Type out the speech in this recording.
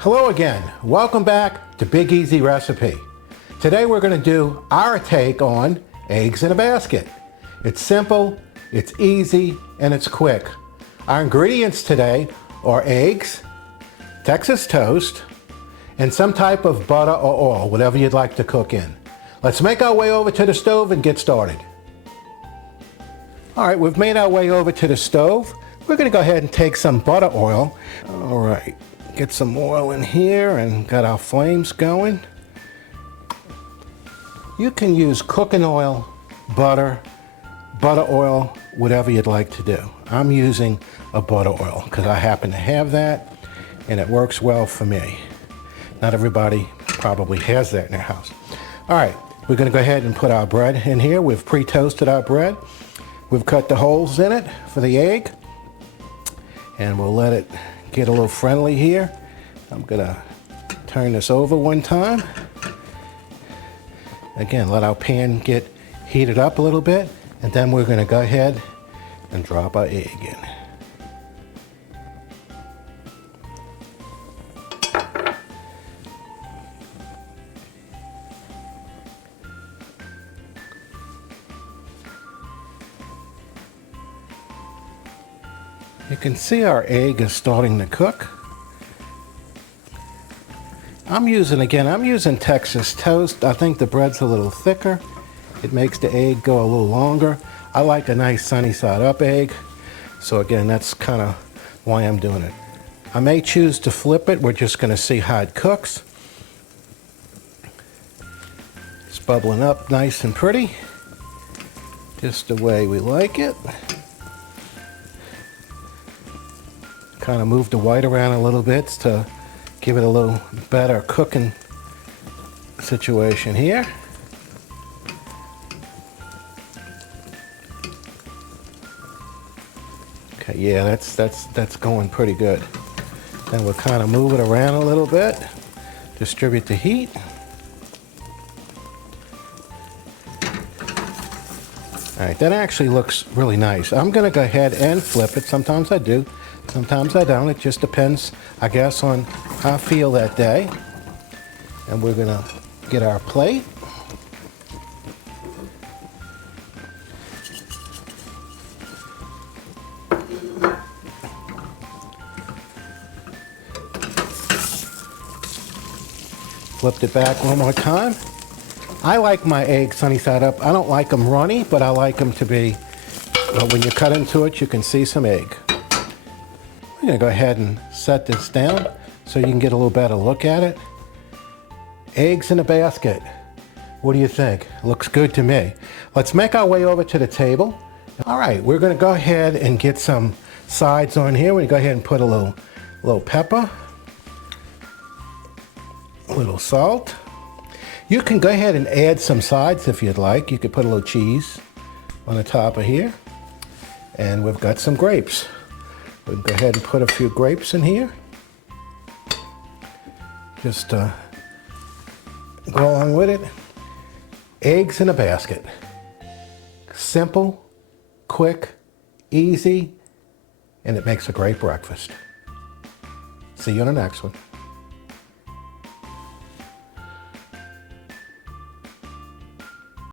Hello again. Welcome back to Big Easy Recipe. Today we're going to do our take on eggs in a basket. It's simple, it's easy, and it's quick. Our ingredients today are eggs, Texas toast, and some type of butter or oil, whatever you'd like to cook in. Let's make our way over to the stove and get started. All right, we've made our way over to the stove. We're going to go ahead and take some butter oil. All right, get some oil in here and got our flames going. You can use cooking oil, butter oil, whatever you'd like to do. I'm using a butter oil because I happen to have that and it works well for me. Not everybody probably has that in their house. All right, we're going to go ahead and put our bread in here. We've pre-toasted our bread. We've cut the holes in it for the egg, and we'll let it get a little friendly here. I'm going to turn this over one time. Again, let our pan get heated up a little bit, and then we're going to go ahead and drop our egg in. You can see our egg is starting to cook. I'm using Texas toast. I think the bread's a little thicker. It makes the egg go a little longer. I like a nice sunny side up egg. So again, that's kind of why I'm doing it. I may choose to flip it. We're just going to see how it cooks. It's bubbling up nice and pretty. Just the way we like it. Kind of move the white around a little bit to give it a little better cooking situation here. Okay, yeah, that's going pretty good. Then we'll kind of move it around a little bit, distribute the heat. All right, that actually looks really nice. I'm going to go ahead and flip it. Sometimes I do. Sometimes I don't. It just depends, I guess, on how I feel that day. And we're going to get our plate. Flipped it back one more time. I like my eggs sunny side up. I don't like them runny, but I like them to be, well, when you cut into it, you can see some egg. I'm going to go ahead and set this down so you can get a little better look at it. Eggs in a basket. What do you think? Looks good to me. Let's make our way over to the table. All right, we're going to go ahead and get some sides on here. We're going to go ahead and put a little pepper, a little salt. You can go ahead and add some sides if you'd like. You could put a little cheese on the top of here. And we've got some grapes. We'll go ahead and put a few grapes in here. Just go along with it. Eggs in a basket. Simple, quick, easy, and it makes a great breakfast. See you on the next one.